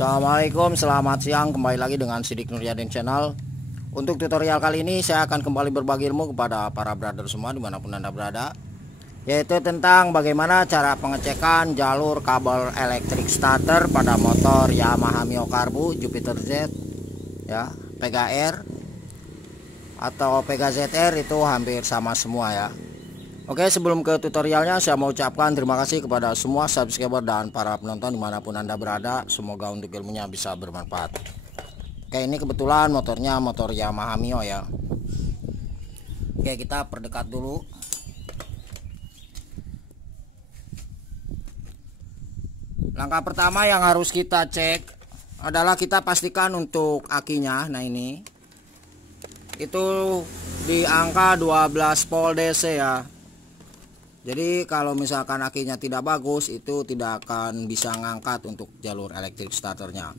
Assalamualaikum, selamat siang, kembali lagi dengan Sidik Nuryadin Channel. Untuk tutorial kali ini saya akan kembali berbagi ilmu kepada para brother semua dimanapun Anda berada, yaitu tentang bagaimana cara pengecekan jalur kabel elektrik starter pada motor Yamaha Mio Karbu Jupiter Z ya, Pega R atau Pega ZR, itu hampir sama semua ya. Oke, sebelum ke tutorialnya saya mau ucapkan terima kasih kepada semua subscriber dan para penonton dimanapun Anda berada. Semoga untuk ilmunya bisa bermanfaat. Oke, ini kebetulan motornya motor Yamaha Mio ya. Oke, kita perdekat dulu. Langkah pertama yang harus kita cek adalah kita pastikan untuk akinya. Nah, ini itu di angka 12 volt DC ya. Jadi kalau misalkan akinya tidak bagus, itu tidak akan bisa ngangkat untuk jalur elektrik starternya.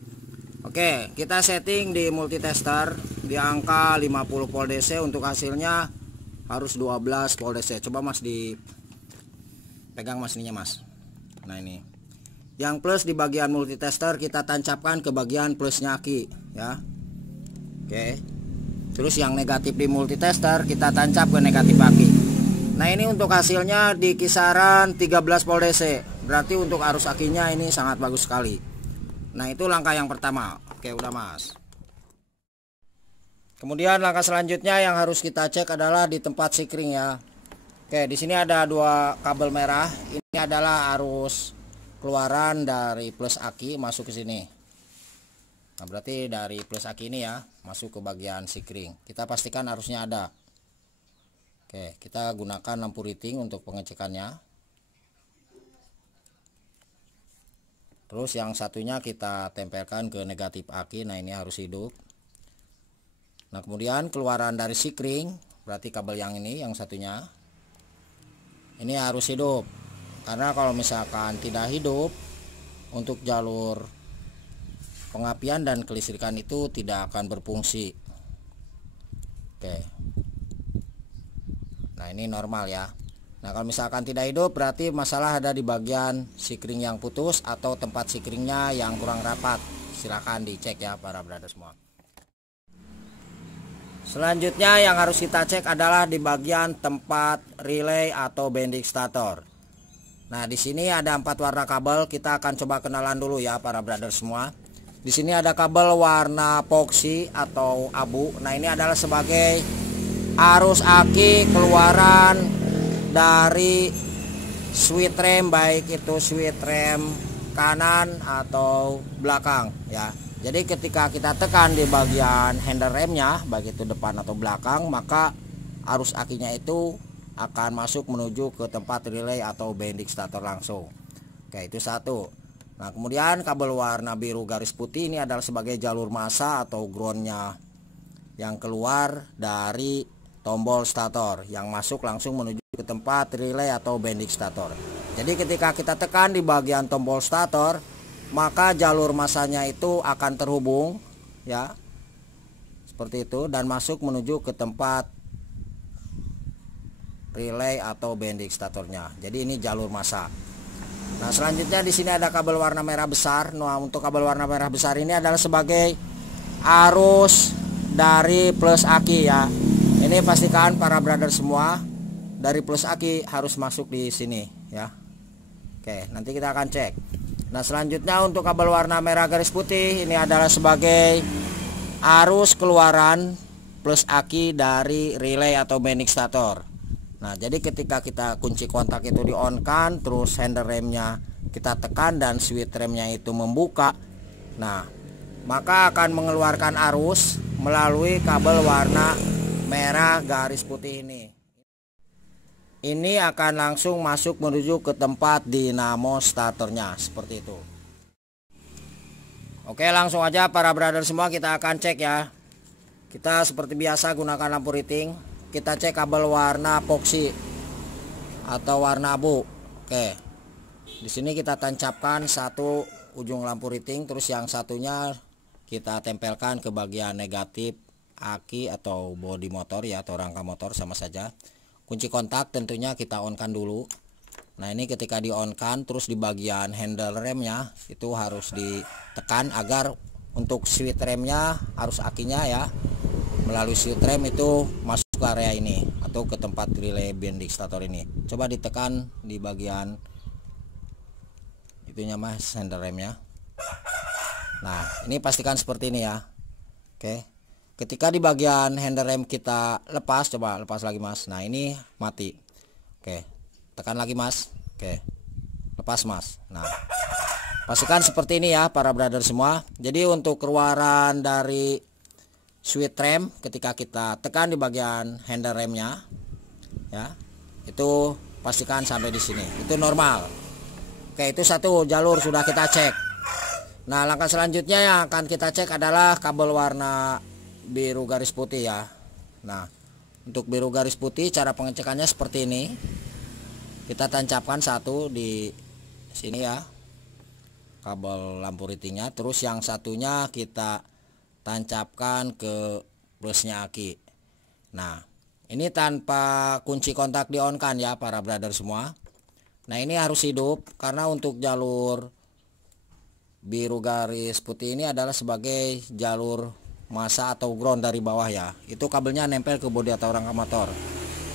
Oke, kita setting di multitester di angka 50 volt DC. Untuk hasilnya harus 12 volt DC. Coba Mas dipegang Mas ininya Mas. Nah, ini yang plus di bagian multitester kita tancapkan ke bagian plusnya aki ya. Oke, terus yang negatif di multitester kita tancap ke negatif aki. Nah, ini untuk hasilnya di kisaran 13 volt DC. Berarti untuk arus akinya ini sangat bagus sekali. Nah, itu langkah yang pertama. Oke, udah Mas. Kemudian langkah selanjutnya yang harus kita cek adalah di tempat sikring ya. Oke, di sini ada dua kabel merah. Ini adalah arus keluaran dari plus aki masuk ke sini. Nah, berarti dari plus aki ini ya masuk ke bagian sikring. Kita pastikan arusnya ada. Oke, kita gunakan lampu riting untuk pengecekannya. Terus yang satunya kita tempelkan ke negatif aki. Nah, ini harus hidup. Nah, kemudian keluaran dari sikring, berarti kabel yang ini, yang satunya ini harus hidup. Karena kalau misalkan tidak hidup, untuk jalur pengapian dan kelistrikan itu tidak akan berfungsi. Oke. Nah, ini normal ya. Nah, kalau misalkan tidak hidup berarti masalah ada di bagian sikring yang putus atau tempat sikringnya yang kurang rapat. Silahkan dicek ya para brother semua. Selanjutnya yang harus kita cek adalah di bagian tempat relay atau bending stator. Nah, di sini ada 4 warna kabel. Kita akan coba kenalan dulu ya para brother semua. Di sini ada kabel warna epoxy atau abu. Nah, ini adalah sebagai arus aki keluaran dari switch rem, baik itu switch rem kanan atau belakang ya. Jadi ketika kita tekan di bagian handle remnya, baik itu depan atau belakang, maka arus akinya itu akan masuk menuju ke tempat relay atau bending stator langsung. Oke, itu satu. Nah, kemudian kabel warna biru garis putih ini adalah sebagai jalur massa atau groundnya yang keluar dari tombol stator yang masuk langsung menuju ke tempat relay atau bending stator. Jadi ketika kita tekan di bagian tombol stator, maka jalur massanya itu akan terhubung ya, seperti itu, dan masuk menuju ke tempat relay atau bending statornya. Jadi ini jalur massa. Nah, selanjutnya di sini ada kabel warna merah besar. Nah, untuk kabel warna merah besar ini adalah sebagai arus dari plus aki ya. Ini pastikan para brother semua dari plus aki harus masuk di sini ya. Oke, nanti kita akan cek. Nah, selanjutnya untuk kabel warna merah garis putih ini adalah sebagai arus keluaran plus aki dari relay atau bending stator. Nah, jadi ketika kita kunci kontak itu di on kan, terus handle remnya kita tekan dan switch remnya itu membuka. Nah, maka akan mengeluarkan arus melalui kabel warna merah garis putih ini. Ini akan langsung masuk menuju ke tempat dinamo starternya seperti itu. Oke, langsung aja para brother semua kita akan cek ya. Kita seperti biasa gunakan lampu riting. Kita cek kabel warna epoxy atau warna abu. Oke. Di sini kita tancapkan satu ujung lampu riting, terus yang satunya kita tempelkan ke bagian negatif aki atau bodi motor ya, atau rangka motor sama saja. Kunci kontak tentunya kita on kan dulu. Nah ini ketika di on kan, terus di bagian handle remnya itu harus ditekan agar untuk switch remnya harus akinya ya, melalui switch rem itu masuk ke area ini atau ke tempat relay bending stator ini. Coba ditekan di bagian itunya mas, handle remnya. Nah ini pastikan seperti ini ya. Oke, ketika di bagian handle rem kita lepas, coba lepas lagi mas. Nah ini mati. Oke, tekan lagi mas. Oke, lepas mas. Nah pastikan seperti ini ya para brother semua. Jadi untuk keluaran dari switch rem ketika kita tekan di bagian handle remnya ya, itu pastikan sampai di sini, itu normal. Oke, itu satu jalur sudah kita cek. Nah langkah selanjutnya yang akan kita cek adalah kabel warna biru garis putih ya. Nah untuk biru garis putih cara pengecekannya seperti ini. Kita tancapkan satu di sini ya, kabel lampu ritingnya. Terus yang satunya kita tancapkan ke plusnya aki. Nah ini tanpa kunci kontak di on kan ya para brother semua. Nah ini harus hidup karena untuk jalur biru garis putih ini adalah sebagai jalur masa atau ground dari bawah ya. Itu kabelnya nempel ke bodi atau rangka motor.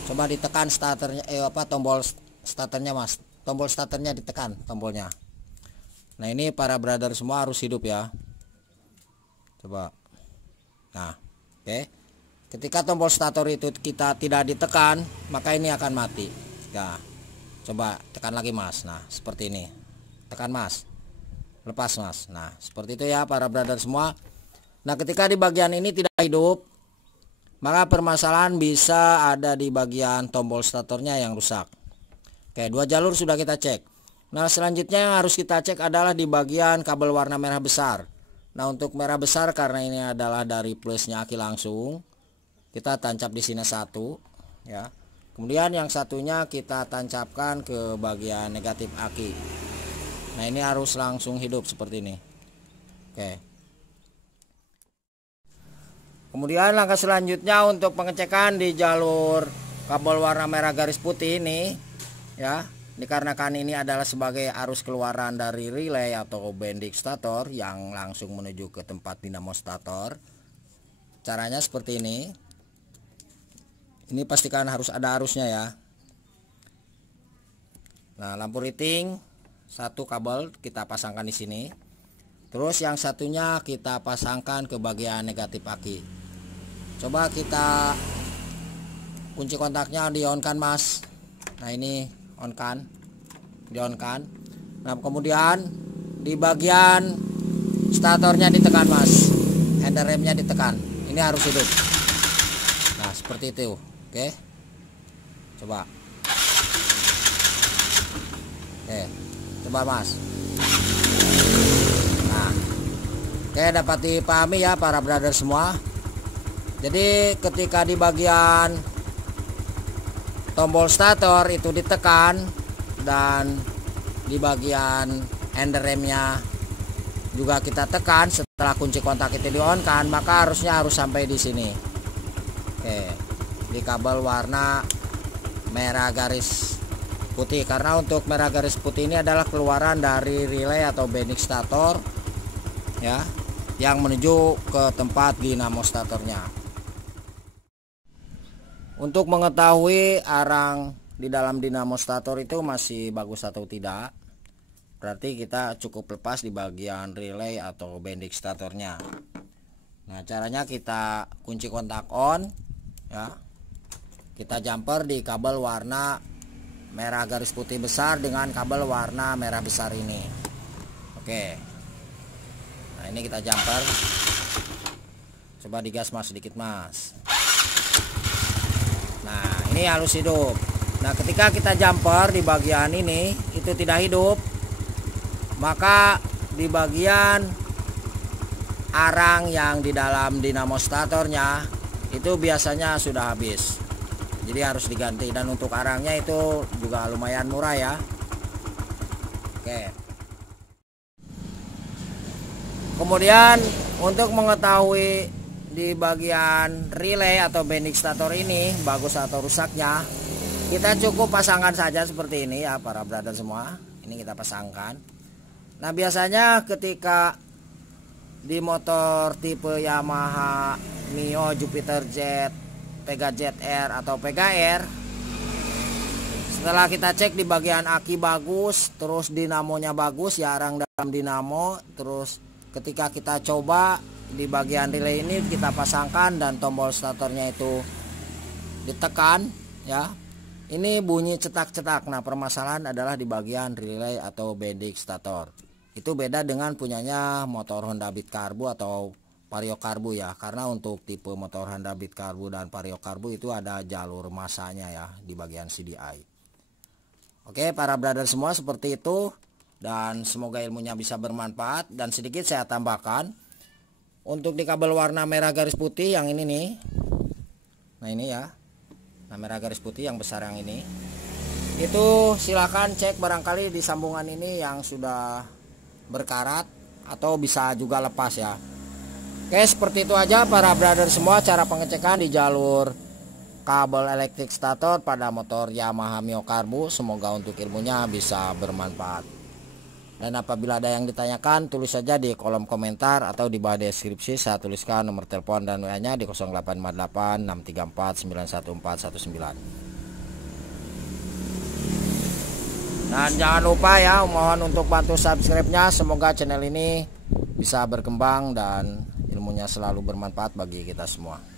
Coba ditekan starternya, tombol starternya mas. Tombol starternya ditekan tombolnya. Nah ini para brother semua harus hidup ya. Coba. Nah oke, ketika tombol starter itu kita tidak ditekan, maka ini akan mati ya. Coba tekan lagi mas. Nah seperti ini, tekan mas, lepas mas. Nah seperti itu ya para brother semua. Nah ketika di bagian ini tidak hidup, maka permasalahan bisa ada di bagian tombol starternya yang rusak. Oke, dua jalur sudah kita cek. Nah selanjutnya yang harus kita cek adalah di bagian kabel warna merah besar. Nah untuk merah besar karena ini adalah dari plusnya aki langsung, kita tancap di sini satu ya. Kemudian yang satunya kita tancapkan ke bagian negatif aki. Nah ini harus langsung hidup seperti ini. Oke. Kemudian langkah selanjutnya untuk pengecekan di jalur kabel warna merah garis putih ini ya. Dikarenakan ini adalah sebagai arus keluaran dari relay atau bending stator yang langsung menuju ke tempat dinamo stator. Caranya seperti ini. Ini pastikan harus ada arusnya ya. Nah, lampu riting satu kabel kita pasangkan di sini. Terus yang satunya kita pasangkan ke bagian negatif aki. Coba kita kunci kontaknya di on kan mas. Nah ini on kan, di on kan. Nah kemudian di bagian statornya ditekan mas, handle remnya ditekan. Ini harus hidup. Nah seperti itu. Oke, coba. Oke, coba mas. Nah oke, dapat dipahami ya para brother semua. Jadi ketika di bagian tombol stator itu ditekan dan di bagian handle remnya juga kita tekan setelah kunci kontak itu di on kan, maka harusnya harus sampai di sini. Oke, di kabel warna merah garis putih, karena untuk merah garis putih ini adalah keluaran dari relay atau bending stator ya, yang menuju ke tempat dinamo statornya. Untuk mengetahui arang di dalam dinamo stator itu masih bagus atau tidak, berarti kita cukup lepas di bagian relay atau bending statornya. Nah caranya kita kunci kontak on ya, kita jumper di kabel warna merah garis putih besar dengan kabel warna merah besar ini. Oke, nah ini kita jumper. Coba digas mas, sedikit mas. Nah ini harus hidup. Nah ketika kita jumper di bagian ini itu tidak hidup, maka di bagian arang yang di dalam dinamo statornya itu biasanya sudah habis, jadi harus diganti. Dan untuk arangnya itu juga lumayan murah ya. Oke, kemudian untuk mengetahui di bagian relay atau bending stator ini bagus atau rusaknya, Kita cukup pasangkan saja seperti ini ya para brother semua. Ini kita pasangkan. Nah biasanya ketika di motor tipe Yamaha Mio, Jupiter Jet, Pega Jet R atau Pega R, setelah kita cek di bagian aki bagus, terus dinamonya bagus, jarang dalam dinamo, terus ketika kita coba di bagian relay ini kita pasangkan dan tombol statornya itu ditekan ya, ini bunyi cetak-cetak. Nah permasalahan adalah di bagian relay atau bending stator. Itu beda dengan punyanya motor Honda Beat Carbu atau Vario Carbu ya, karena untuk tipe motor Honda Beat Carbu dan Vario Carbu itu ada jalur masanya ya di bagian CDI. Oke para brother semua, seperti itu, dan semoga ilmunya bisa bermanfaat. Dan sedikit saya tambahkan, untuk di kabel warna merah garis putih yang ini nih, nah ini ya, nah merah garis putih yang besar yang ini, itu silakan cek barangkali di sambungan ini yang sudah berkarat atau bisa juga lepas ya. Oke seperti itu aja para brother semua cara pengecekan di jalur kabel elektrik stator pada motor Yamaha Mio Carbu. Semoga untuk ilmunya bisa bermanfaat. Dan apabila ada yang ditanyakan, tulis saja di kolom komentar atau di bawah deskripsi. Saya tuliskan nomor telepon dan WA-nya di 0858 634 91419. Dan jangan lupa ya, mohon untuk bantu subscribe-nya. Semoga channel ini bisa berkembang dan ilmunya selalu bermanfaat bagi kita semua.